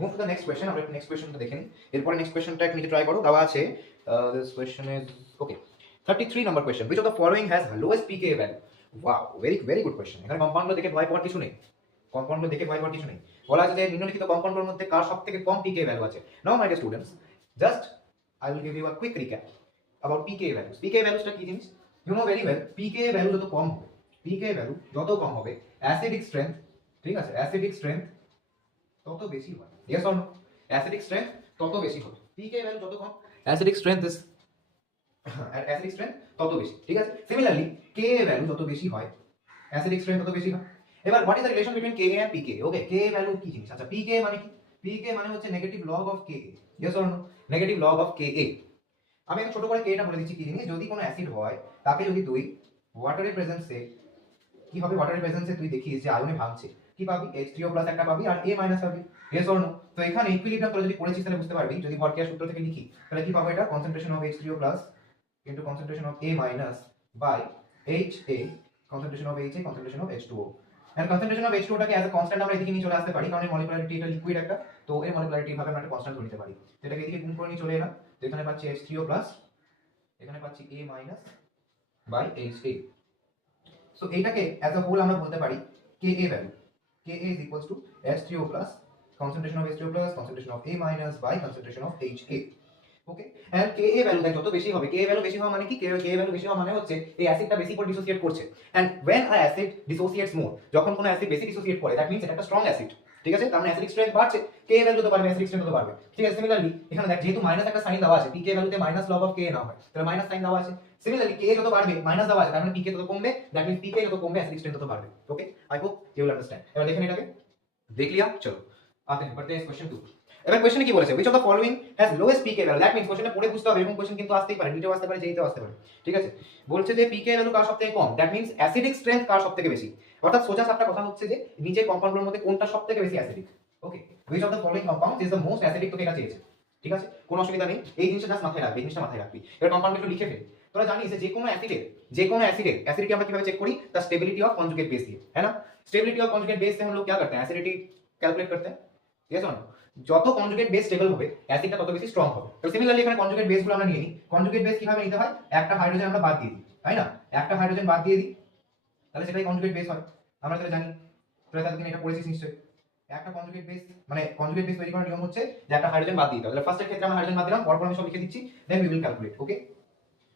Move to the next question. আমরা next কোয়েশ্চনটা দেখে নিই। এরপরে নেক্সট কোয়েশ্চনটা একটু ট্রাই করো। দেওয়া আছে this question is okay 33 number question, which of the following has lowest pKa value? Wow, very very good question. এখানে কম্পাউন্ড দেখে ভয় পাওয়ার কিছু নেই, কম্পাউন্ড দেখে ভয় পাওয়ার কিছু নেই। বলা আছে যে নিম্নলিখিত কম্পাউন্ডের মধ্যে কার সবথেকে কম pKa ভ্যালু আছে। Now my dear students, just I will give you a quick recap about pKa values. pKa ভ্যালুসটা কি জিনিস? You know very well, pKa value যত কম হবে, pKa ভ্যালু যত কম হবে, অ্যাসিডিক স্ট্রেংথ, ঠিক আছে, অ্যাসিডিক স্ট্রেংথ তত বেশি হয়। Yes or no? Acidic strength তত বেশি হবে। pKa ভ্যালু যত কম, acidic strength is acidic strength তত বেশি, ঠিক আছে। সিমিলারলি Ka ভ্যালু যত বেশি হয়, অ্যাসিডিক স্ট্রেংথ তত বেশি হয়। এবার what is the relation between Ka and pKa? Okay, Ka value কি জিনিস? আচ্ছা, pKa মানে কি? pKa মানে হচ্ছে negative log of Ka। Yes or no? Negative log of Ka। আমি একটু ছোট করে Ka টা বলে দিচ্ছি কি জিনিস। যদি কোনো অ্যাসিড হয়, তাকে যদি তুই ওয়াটারের প্রেজেন্সে, কি হবে, ওয়াটারের প্রেজেন্সে তুই দেখিস যে আয়নে ভাঙছে, কি পাবি? H3O+ একটা পাবি আর A- পাবি। Yes or no? তো এখানে ইকুইলিব্রিয়াম তোরা যদি পড়েছিস তাহলে বুঝতে পারবি, যদি ভরকেয়ার সূত্র থেকে লিখি তাহলে কি পাবো? এটা concentration of H3O+ into concentration of A- by HA, concentration of HA, concentration of H2O, and concentration of H2O টাকে as a constant আমরা এদিকে নিয়ে চলে আসতে পারি, কারণ এর মলিকুলারিটি এটা লিকুইড একটা, তো এর মলিকুলারিটি ভাবে আমরা একটা কনস্ট্যান্ট ধরে নিতে পারি। যেটাকে এদিকে গুণ করে নিয়ে চলে এলাম, তো এখানে পাচ্ছি H3O+, এখানে পাচ্ছি A- by HA। সো এটাকে as a whole আমরা বলতে পারি Ka value. Ka is equals to H3O+, concentration of H3O+, concentration of A- by concentration of HA। Okay, and Ka value যত বেশি হবে, Ka ভ্যালু বেশি হওয়া মানে কি? Ka ভ্যালু বেশি হওয়া মানে হচ্ছে এই অ্যাসিডটা বেশি করে ডিসোসিয়েট করছে। And when a acid dissociates more, যখন কোনো অ্যাসিড বেশি ডিসোসিয়েট করে, দ্যাট মিন্স এটা একটা স্ট্রং অ্যাসিড, ঠিক আছে। তার মানে অ্যাসিডিক স্ট্রেংথ বাড়ছে, Ka ভ্যালু যত বাড়বে অ্যাসিডিক স্ট্রেংথ তত বাড়বে, ঠিক আছে। সিমিলারলি এখানে দেখ, যেহেতু মাইনাস একটা সাইন দেওয়া আছে, pK ভ্যালুতে মাইনাস লগ অফ Ka না হয়, তাহলে মাইনাস সাইন দেওয়া আছে। সিমিলারলি Ka যত বাড়বে, মাইনাস দেওয়া আছে, তার মানে pK তত কমবে, দ্যাট মিন্স pK যত কমবে অ্যাসিডিক স্ট্রেংথ তত বাড়বে। Okay, I hope you will understand. এবার দেখেন এটাকে, দেখ লিয়া, চলো आते हैं, बढ़ते हैं क्वेश्चन 2। এবার কোশ্চেনে কি বলেছে? which of the following has lowest pK value? That means কোশ্চেনটা পড়ে বুঝতে হবে, এরকম কোশ্চেন কিন্তু আসতেই পারে, নিচেও আসতে পারে, যেইতেও আসতে পারে, ঠিক আছে। বলছে যে pK ভ্যালু কার সবথেকে কম, দ্যাট মিন্স অ্যাসিডিক স্ট্রেংথ কার সবথেকে বেশি। অর্থাৎ সোজা সাপটা কথা হচ্ছে যে নিচে কম্পাউন্ডগুলোর মধ্যে কোনটা সবথেকে বেশি acidic. Okay, which of the following compound is the most acidic, তোকে এটা চেয়েছে, ঠিক আছে। কোনো অসুবিধা নেই, এই জিনিসটা জাস্ট মাথায় রাখবি, এই জিনিসটা মাথায় রাখবি। এবার কম্পাউন্ড একটু লিখে ফেল। তোরা জানিস যে কোনো অ্যাসিডের অ্যাসিডিটি আমরা কিভাবে চেক করি? তার স্টেবিলিটি অফ কনজুগেট বেস দিয়ে, है ना। स्टेबिलिटी ऑफ कॉन्जुगेट बेस से हम लोग क्या करते हैं? एसिडिटी कैलकुलेट करते हैं। यस और नो? যত কনজুগেট বেস স্টেবল হবে, অ্যাসিডটা তত বেশি স্ট্রং হবে। তো সিমিলারলি এখানে কনজুগেট বেসগুলো আমরা নিয়ে নিই। কনজুগেট বেস কিভাবে নিতে হয়? একটা হাইড্রোজেন আমরা বাদ দিয়ে দিই, তাই না? একটা হাইড্রোজেন বাদ দিয়ে দিই, তাহলে সেটাই কনজুগেট বেস হয়। আমরা তাহলে জানি, তোরা এতদিন এটা পড়েছিস নিশ্চয়ই। একটা কনজুগেট বেস মানে কনজুগেট বেস তৈরি করার নিয়ম হচ্ছে যে একটা হাইড্রোজেন বাদ দিতে হবে। তাহলে ফার্স্টের ক্ষেত্রে আমরা হাইড্রোজেন বাদ দিলাম, পরপর আমি সব লিখে দিচ্ছি, দেন উই উইল ক্যালকুলেট। ওকে,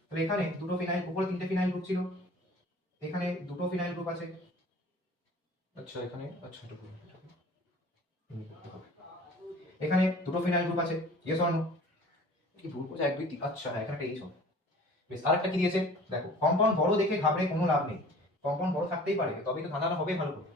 তাহলে এখানে দুটো ফিনাইল, উপরে তিনটে ফিনাইল গ্রুপ ছিল, এখানে দুটো ফিনাইল গ্রুপ আছে। আচ্ছা, এখানে আচ্ছা এটা এখানে দুটো ফিনাইল গ্রুপ আছে। Yes or no? কি ভুল করছে? 1 2 3, আচ্ছা হ্যাঁ, এখানে একটা এইচ হবে। বেশ, আরেকটা কি দিয়েছে দেখো, কম্পাউন্ড বড় দেখে ঘাবড়ে কোনো লাভ নেই। কম্পাউন্ড বড় থাকতেই পারে, তবেই তো ধাঁধাটা হবে ভালো করে।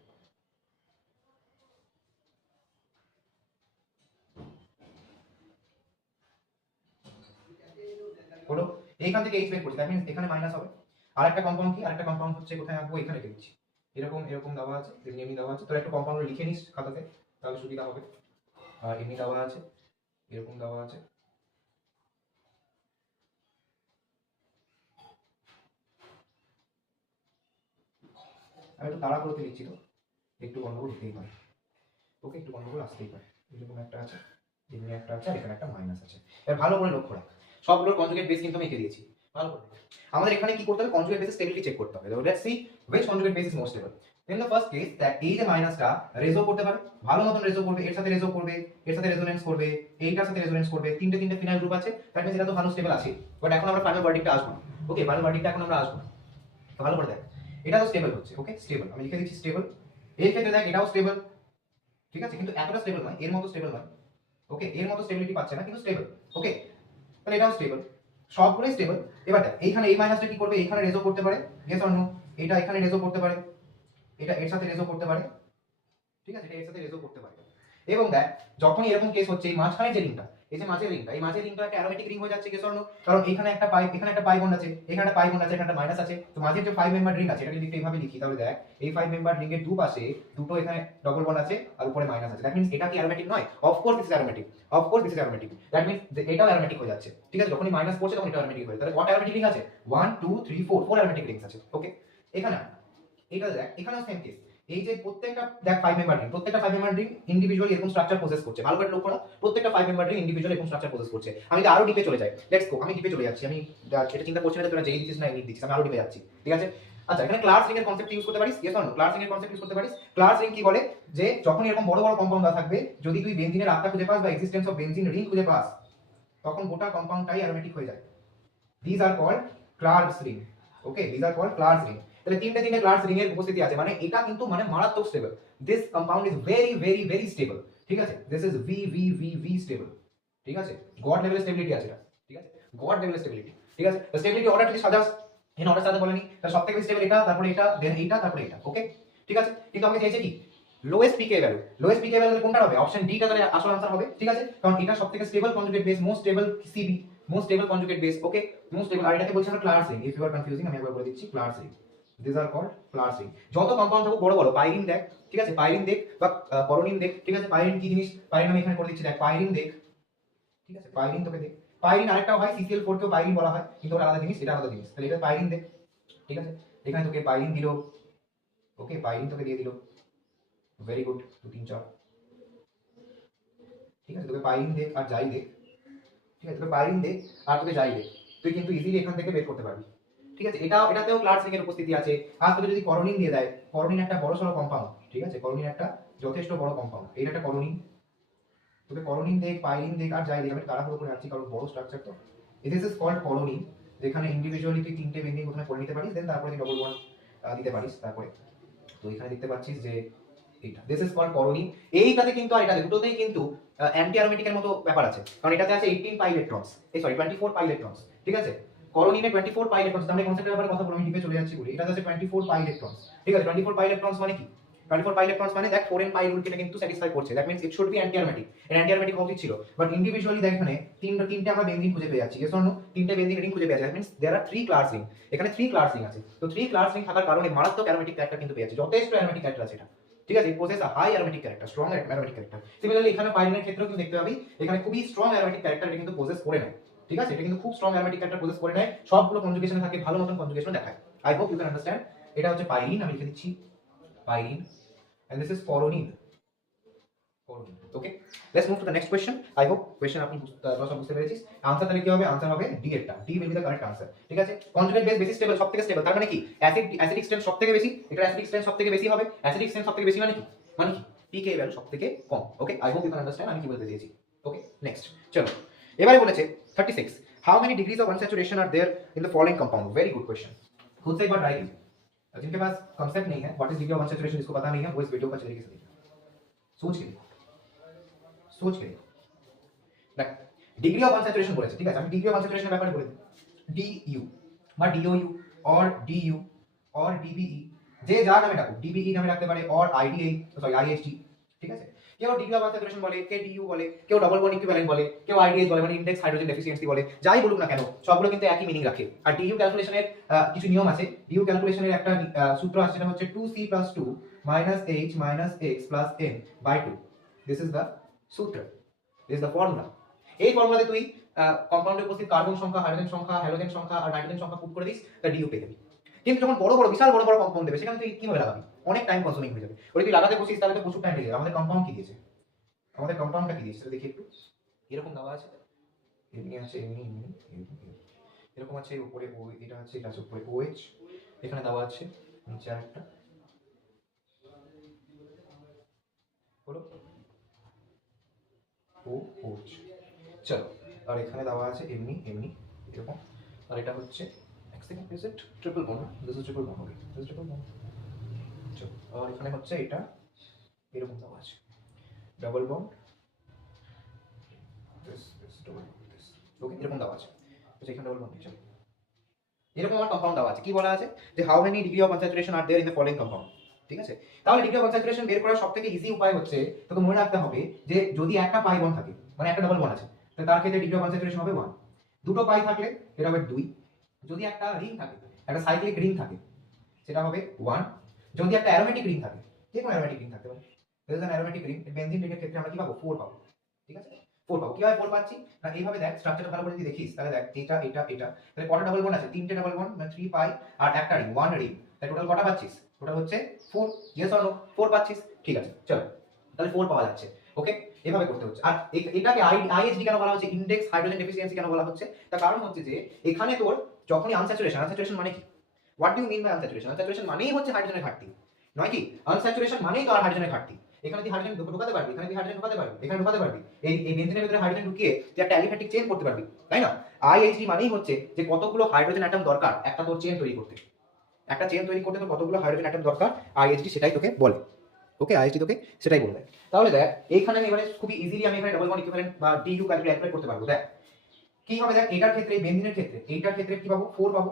হলো, এইখান থেকে এইচ বের করছি, দ্যাট মিন্স এখানে মাইনাস হবে। আরেকটা কম্পাউন্ড কি? আরেকটা কম্পাউন্ড হচ্ছে, কোথায় আঁকবো? এখানে রেখে দিচ্ছি। এরকম এরকম দেওয়া আছে, এমনি এমনি দেওয়া আছে, তোরা একটু কম্পাউন্ড লিখে নিস খাতাতে, তাহলে সুবিধা হবে। আর এমনি দেওয়া আছে, এরকম দেওয়া আছে। আমি একটু তাড়া করতে লিখছি, তো একটু গন্ডগোল হতেই পারে। ওকে, একটু গন্ডগোল আসতেই পারে। এরকম একটা আছে, এমনি একটা আছে, আর এখানে একটা মাইনাস আছে। এবার ভালো করে লক্ষ্য রাখ, সবগুলোর কনজুগেট বেস কিন্তু আমি এঁকে দিয়েছি, ভালো করে দেখ। আমাদের এখানে কি করতে হবে? কনজুগেট বেসের স্টেবিলিটি চেক করতে হবে। Let's see which conjugate base is more stable. In the first case, that এই যে মাইনাসটা রেজো করতে পারে, ভালো মতন রেজো করবে, এর সাথে রেজো করবে, এর সাথে রেজোনেন্স করবে, এইটার সাথে রেজোনেন্স করবে, তিনটে তিনটে ফিনাইল গ্রুপ আছে, দ্যাট মিন্স এটা তো ভালো স্টেবল আছে। বাট এখন আমরা ফাইনাল ভার্ডিক্টে আসবো না। ওকে, ফাইনাল ভার্ডিক্টে এখন আমরা আসবো না। তো ভালো করে দেখ, এটা তো স্টেবল হচ্ছে। ওকে, স্টেবল আমি লিখে দিচ্ছি স্টেবল। এর ক্ষেত্রে দেখ, এটাও স্টেবল, ঠিক আছে, কিন্তু এতটা স্টেবল নয়, এর মতো স্টেবল নয়। ওকে, এর মতো স্টেবিলিটি পাচ্ছে না, কিন্তু স্টেবল। ওকে, তাহলে এটাও স্টেবল, সবগুলোই স্টেবল। এবার দেখ, এইখানে এই মাইনাসটা কি করবে? এইখানে রেজো করতে পারে, ইয়েস অর নো? এটা এখানে রেজো করতে পারে, এটা এর সাথে রেজো করতে পারে, ঠিক আছে, এটা এর সাথে রেজো করতে পারে। এবং দেখ, যখনই এরকম কেস হচ্ছে, এই মাঝখানে যে রিংটা, এই যে মাঝের রিংটা, এই মাঝের রিংটা একটা অ্যারোমেটিক রিং হয়ে যাচ্ছে, ইয়েস অর নো? কারণ এখানে একটা পাই, এখানে একটা পাই বন্ড আছে, এখানে একটা পাই বন্ড আছে, এখানে একটা মাইনাস আছে। তো মাঝের যে 5 মেম্বার রিং আছে, এটা যদি একটু এইভাবে লিখি, তাহলে দেখ, এই 5 মেম্বার রিং এর দুপাশে দুটো এখানে ডবল বন্ড আছে, আর উপরে মাইনাস আছে। দ্যাট মিন্স এটা কি অ্যারোমেটিক নয়? Of course this is aromatic, of course this is aromatic. That means এটাও অ্যারোমেটিক হয়ে যাচ্ছে, ঠিক আছে। যখনই মাইনাস পড়ছে তখন এটা অ্যারোমেটিক হয়ে যায়। তাহলে কত অ্যারোমেটিক রিং আছে? 1 2 3 4, 4 অ্যারোমেটিক রিংস আছে। ওকে, এখানে এটা দেখ, এখানেও সেম কেস। এই যে প্রত্যেকটা দেখ 5 মেম্বার রিং, প্রত্যেকটা 5 মেম্বার রিং ইন্ডিভিজুয়ালি এরকম স্ট্রাকচার পজেস করছে। ভালো করে লক্ষ্য করো, প্রত্যেকটা 5 মেম্বার রিং ইন্ডিভিজুয়ালি এরকম স্ট্রাকচার পজেস করছে। আমি যদি আরো ডিপে চলে যাই, লেটস গো, আমি ডিপে চলে যাচ্ছি। আমি এটা চিন্তা করছি না তোরা যেই দিছিস না এই দিছিস, আমি আরো ডিপে যাচ্ছি, ঠিক আছে? আচ্ছা, এখানে ক্লাস রিং এর কনসেপ্ট ইউজ করতে পারিস, yes or no? Clar's ring এর কনসেপ্ট ইউজ করতে পারিস। ক্লাস রিং কি বলে, যে যখন এরকম বড় বড় কম্পাউন্ড থাকবে, যদি তুই বেনজিনের আত্মা খুঁজে পাস বা এক্সিস্টেন্স অফ বেনজিন রিং খুঁজে পাস, তখন গোটা কম্পাউন্ডটাই অ্যারোমেটিক হয়ে যায়। This are called Clar's ring. Okay, this are called Clar's ring. তাহলে তিনটে ক্লার্কস রিং এর উপস্থিতি আছে, মানে এটা কিন্তু মানে মারাত্মক stable. This compound is very very very stable, ঠিক আছে? This is V V V V stable, ঠিক আছে? গড লেভেলের স্টেবিলিটি আছে এটা, ঠিক আছে? গড লেভেলের স্টেবিলিটি, ঠিক আছে? তো স্টেবিলিটি অর্ডার যদি সাজাস, এখানে অর্ডার সাজাতে বলেনি, তাহলে সবথেকে বেশি স্টেবল এটা, তারপরে এটা, দেন এইটা, তারপরে এটা। ওকে, ঠিক আছে? কিন্তু আমাকে চাইছে কি লোয়েস্ট পিকে ভ্যালু। লোয়েস্ট পিকে ভ্যালু কোনটা হবে? অপশন ডি টা তাহলে আসল আনসার হবে, ঠিক আছে? কারণ এটা সবথেকে stable conjugate base, most stable CB, most stable conjugate base. Okay, most stable. আর এটাকে বলছি আমরা class ring. If you are confusing, আমি একবার বলে দিচ্ছি, class ring. This are called class ring. যত কম্পাউন্ড থাকুক বড় বড়, পাইরিন দেখ, ঠিক আছে? পাইরিন দেখ বা করোনিন দেখ, ঠিক আছে? পাইরিন কি জিনিস, পাইরিন আমি এখানে করে দিচ্ছি, দেখ পাইরিন দেখ, ঠিক আছে? পাইরিন তোকে দেখ। পাইরিন আরেকটাও হয়, CCl4 কেও পাইরিন বলা হয়, কিন্তু ওটা আলাদা জিনিস, এটা আলাদা জিনিস। তাহলে এটা পাইরিন দেখ, ঠিক আছে? এখানে তোকে পাইরিন দিল, ওকে, পাইরিন তোকে দিয়ে দিল, ভেরি গুড, 2 3 4, ঠিক আছে? তোকে পাইরিন দেখ আর যাই দেখ, ঠিক আছে? তোকে পাইরিন দেখ আর তোকে যাই দেখ, তুই কিন্তু ইজিলি এখান থেকে বের করতে পারবি, ঠিক আছে? এটাতেও ক্লাস রিং এর উপস্থিতি আছে। আর তোকে যদি করোনিন দিয়ে দেয়, করোনিন একটা বড় সড়ো কম্পাউন্ড, ঠিক আছে? করোনিন একটা যথেষ্ট বড় কম্পাউন্ড, এটা একটা করোনিন। তোকে করোনিন দেখ, পাইরিন দেখ আর যাই দেখ, আমি তাড়াহুড়ো করে যাচ্ছি কারণ বড় স্ট্রাকচার তো। দিস ইজ কল্ড করোনিন, যেখানে ইন্ডিভিজুয়ালি তুই তিনটে বেন্ডিং প্রথমে করে নিতে পারিস, দেন তারপরে তুই ডবল ওয়ান দিতে পারিস তারপরে। তো এখানে দেখতে পাচ্ছিস যে এইটা, দিস ইজ কল্ড করোনিন। এইটাতে কিন্তু আর এটাতে দুটোতেই কিন্তু অ্যান্টি অ্যারোমেটিকের মতো ব্যাপার আছে, কারণ এটাতে আছে 18 পাই ইলেকট্রনস, এই সরি 24 পাই ইলেকট্রনস, ঠিক আছে? করোনিনে 24 পাই ইলেকট্রনস। তাহলে কনসেপ্টের ব্যাপারে কথা বলে আমি ডিপে চলে যাচ্ছি বলি, এটাতে আছে 24 পাই ইলেকট্রনস, ঠিক আছে? 24 পাই ইলেকট্রনস মানে কি? 24 পাই ইলেকট্রনস মানে দেখ 4n পাই রুল কিন্তু স্যাটিসফাই করছে, that means it should be anti aromatic. এর অ্যান্টি অ্যারোমেটিক হওয়া উচিত ছিল, বাট ইন্ডিভিজুয়ালি দেখ এখানে তিনটে আমরা বেনজিন খুঁজে পেয়ে যাচ্ছি, ইয়েস অর নো? তিনটে বেনজিন রিং খুঁজে পেয়ে যাচ্ছি, that means there are 3 Clar's ring. এখানে 3 ক্লাস রিং আছে, তো 3 ক্লাস রিং থাকার কারণে মারাত্মক অ্যারোমেটিক ক্যারেক্টার কিন্তু পেয়ে যাচ্ছে, যথেষ্ট অ্যারোমেটিক ক্যারেক্টার আছে এটা, ঠিক আছে? It possess a high aromatic character, strong aromatic character. Similarly এখানে পাইরিনের ক্ষেত্রেও কিন্তু দেখতে পাবি, এখানে খুবই স্ট্রং অ্যারোমেটিক ক্যারেক্টার এটা কিন্তু পোসেস করে নেয়, ঠিক আছে? এটা কিন্তু খুব স্ট্রং অ্যারোমেটিক ক্যারেক্টার পোসেস করে নেয়, সবগুলো কনজুগেশনে থাকে, ভালো মতন কনজুগেশন দেখায়। I hope you can understand. এটা হচ্ছে পাইরিন, আমি লিখে দিচ্ছি pyrene, and this is coronene. Okay, let's move to the next question. I hope question আপনি সব বুঝতে পেরেছিস। আনসার তাহলে কি হবে? আনসার হবে ডি এরটা, D will be the correct answer, ঠিক আছে? কনজুগেট বেস বেশি স্টেবল, সবথেকে স্টেবল, তার মানে কি অ্যাসিডিক স্ট্রেংথ সবথেকে বেশি, এটা অ্যাসিডিক স্ট্রেংথ সবথেকে বেশি হবে। অ্যাসিডিক স্ট্রেংথ সবথেকে বেশি মানে কি? মানে কি পিকে ভ্যালু সবথেকে কম। Okay, I hope you can understand আমি কি বলতে দিয়েছি। ওকে, নেক্সট চলো, এবারে বলেছে 36, how many degrees of unsaturation are there in the following compound. Very good question, खुद से एक बार ट्राई कीजिए। जिनके पास कांसेप्ट नहीं है what is degree of unsaturation, इसको पता नहीं है, वो इस वीडियो का तरीके से देखिए, सोच के सोच के দেখ ডিগ্রি অফ আনস্যাচুরেশন বলেছে, ঠিক আছে? আমি ডিগ্রি অফ আনস্যাচুরেশনের ব্যাপারে বলে দিই, ডিইউ বা ডিওইউ অর ডিইউ অর ডিবিই, যে যা নামে ডাকুক, ডিবিই নামে রাখতে পারে অর আইডিএই, সরি আইএসটি, ঠিক আছে? কেউ ডিগ্রি অফ আনস্যাচুরেশন বলে, কে ডিইউ বলে, কেউ ডবল বন্ড ইকুইভ্যালেন্ট বলে, কেউ আইডিএস বলে, মানে ইনডেক্স হাইড্রোজেন ডেফিসিয়েন্সি বলে, যাই বলুক না কেন সবগুলো কিন্তু একই মিনিং রাখে। আর ডিইউ ক্যালকুলেশনের কিছু নিয়ম আছে। ডিইউ ক্যালকুলেশনের একটা সূত্র আছে, সেটা হচ্ছে 2c + 2 - h - x + n / 2। This is the সূত্র, দিস ইজ দ্য ফর্মুলা। এই ফর্মুলাতে তুই কম্পাউন্ডে উপস্থিত কার্বন সংখ্যা, হাইড্রোজেন সংখ্যা, হ্যালোজেন সংখ্যা আর নাইট্রোজেন সংখ্যা পুট করে দিস, তা ডিইউ পেয়ে যাবি। কিন্তু যখন বড় বড় বিশাল বড় বড় কম্পাউন্ড দেবে, সেখানে তুই কিভাবে লাগাবি? অনেক টাইম কনজিউমিং হয়ে যাবে। ওই তুই লাগাতে বসিস তাহলে তো প্রচুর টাইম লেগে যাবে। আমাদের কম্পাউন্ড কি দিয়েছে? আমাদের কম্পাউন্ডটা কি দিয়েছে সেটা দেখি একটু। এরকম দেওয়া আছে, এমনি আছে, এমনি এরকম আছে, উপরে ও, এটা আছে, এটা আছে উপরে OH, এখানে দেওয়া আছে নিচে আরেকটা হলো OH। চলো, আর এখানে দেওয়া আছে এমনি এরকম, আর এটা হচ্ছে এক second, is it triple bond? This is triple bond, okay, this is triple bond. চলো, আর এখানে হচ্ছে এটা এরকম দেওয়া আছে double bond, this double bond, this, okay, এরকম দেওয়া আছে। আচ্ছা, এখানে ডাবল বন্ড নেই। চলো, এরকম আমার কম্পাউন্ড দেওয়া আছে। কি বলা আছে? যে how many degree of unsaturation are there in the following compound, ঠিক আছে? তাহলে ডিগ্রি অফ আনস্যাচুরেশন বের করার সবথেকে ইজি উপায় হচ্ছে, তোকে মনে রাখতে হবে যে যদি একটা পাই বন্ড থাকে, মানে একটা ডাবল বন্ড আছে, তাহলে তার ক্ষেত্রে ডিগ্রি অফ আনস্যাচুরেশন হবে 1। দুটো পাই থাকলে এটা হবে 2। যদি একটা রিং থাকে, একটা সাইক্লিক রিং থাকে, সেটা হবে 1। যদি একটা অ্যারোমেটিক রিং থাকে, যে কোনো অ্যারোমেটিক রিং থাকতে পারে, this is an aromatic ring, benzene ring এর ক্ষেত্রে আমরা কি পাবো? 4 পাবো, ঠিক আছে? 4 পাবো। কিভাবে 4 পাচ্ছি না, এইভাবে দেখ, স্ট্রাকচারটা ভালো করে যদি দেখিস, তাহলে দেখ এটা, তাহলে কটা ডাবল বন্ড আছে? 3টে ডাবল বন্ড, মানে 3 পাই আর একটা রিং, 1 রিং, তাহলে টোটাল কটা পাচ্ছিস? টোটাল হচ্ছে 4, ইয়েস অর নো? 4 পাচ্ছিস, ঠিক আছে চলো, তাহলে 4 পাওয়া যাচ্ছে। ওকে, এভাবে করতে হচ্ছে। আর এটাকে আইএইচডি কেন বলা হচ্ছে, ইনডেক্স হাইড্রোজেন ডেফিসিয়েন্সি কেন বলা হচ্ছে? তার কারণ হচ্ছে যে এখানে তোর যখনই আনস্যাচুরেশন, আনস্যাচুরেশন মানে কি, what do you mean by unsaturation? Unsaturation মানেই হচ্ছে হাইড্রোজেনের ঘাটতি, নয় কি? আনস্যাচুরেশন মানেই তো আর হাইড্রোজেনের ঘাটতি। এখানে তুই হাইড্রোজেন ঢোকাতে পারবি, এখানে তুই হাইড্রোজেন ঢোকাতে পারবি, এখানে ঢোকাতে পারবি, এই বেঞ্জিনের ভিতরে হাইড্রোজেন ঢুকিয়ে তুই একটা অ্যালিফ্যাটিক চেইন করতে পারবি, তাই না? আইএইচডি মানেই হচ্ছে যে কতগুলো হাইড্রোজেন অ্যাটম দরকার একটা তোর চেইন তৈরি করতে, একটা চেইন তৈরি করতে তোর কতগুলো হাইড্রোজেন অ্যাটম দরকার, আইএইচডি সেটাই তোকে বলে। ওকে, আইএইচডি তোকে সেটাই বলবে। তাহলে দেখ এইখানে আমি এবারে খুবই ইজিলি আমি এখানে ডাবল বন্ড ইকুইভ্যালেন্ট বা ডিইউ ক্যালকুলেট করতে পারবো। দেখ কি হবে, দেখ এটার ক্ষেত্রে, বেঞ্জিনের ক্ষেত্রে, এইটার ক্ষেত্রে কি পাবো, 4 পাবো,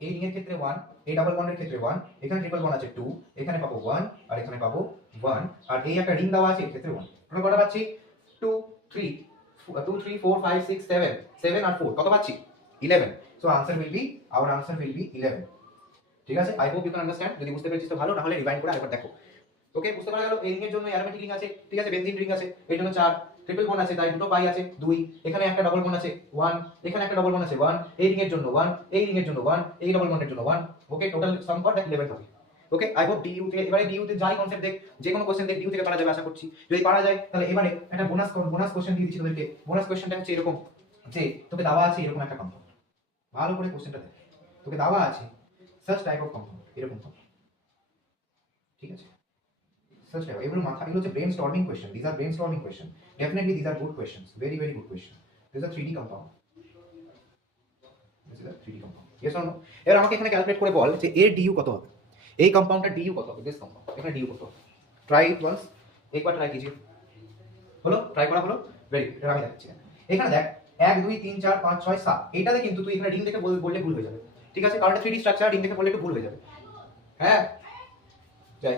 এই রিং এর ক্ষেত্রে 1, এই ডাবল বন্ডের ক্ষেত্রে 1, এখানে ট্রিপল বন্ড আছে 2, এখানে পাবো 1 আর এখানে পাবো 1, আর এই একটা রিং দেওয়া আছে এর ক্ষেত্রে 1। আমরা কত পাচ্ছি? 2 3 2 3 4 5 6 7, 7 আর 4 কত পাচ্ছি? 11। So answer will be, our answer will be 11। ঠিক আছে, I hope you can understand. যদি বুঝতে পেরেছিস তো ভালো, না হলে রিভাইন্ড করে আরেকবার দেখো। ওকে, বুঝতে পারা গেল। এই রিং এর জন্য অ্যারোমেটিক রিং আছে, ঠিক আছে, বেনজিন রিং আছে, এর জন্য 4, ট্রিপল বন্ড আছে তাই দুটো পাই আছে 2, এখানে একটা ডাবল বন্ড আছে 1, এখানে একটা ডাবল বন্ড আছে 1, এই রিং এর জন্য 1, এই রিং এর জন্য 1, এই ডাবল বন্ডের জন্য 1। ওকে, টোটাল সাম কর দেখ 11 হবে। ওকে, আই হোপ ডিইউ তে, এবারে ডিইউ তে যাই কনসেপ্ট দেখ, যে কোনো কোশ্চেন দেখ ডিইউ থেকে পারা যাবে আশা করছি। যদি পারা যায় তাহলে এবারে একটা বোনাস কোশ্চেন দিয়ে দিচ্ছি তোদেরকে। বোনাস কোশ্চেনটা হচ্ছে এরকম, যে তোকে দেওয়া আছে এরকম একটা কম্পাউন্ড, ভালো করে কোশ্চেনটা দেখ, তোকে দেওয়া আছে such type of compound, এরকম compound, ঠিক আছে? such type, এগুলো মাথা, এগুলো হচ্ছে brainstorming question, these are brainstorming question, definitely these are good questions, very very good question, these are 3D compound, this is a 3D compound, yes or no? এবার আমাকে এখানে ক্যালকুলেট করে বল যে এর ডিইউ কত হবে, এই কম্পাউন্ডটা ডিইউ কত হবে, দিস কম্পাউন্ড এখানে ডিইউ কত হবে। ট্রাই ইট ওয়ান্স, একবার ট্রাই कीजिए। হলো, ট্রাই করা হলো, ভেরি গুড। এটা আমি দেখাচ্ছি এখানে দেখ 1 2 3 4 5 6 7, এইটাতে কিন্তু তুই এখানে রিং দেখে বললে ভুল হয়ে যাবে, ঠিক আছে, কারণ এটা 3D স্ট্রাকচার, রিং দেখে বললে একটু ভুল হয়ে যাবে। হ্যাঁ, যাই।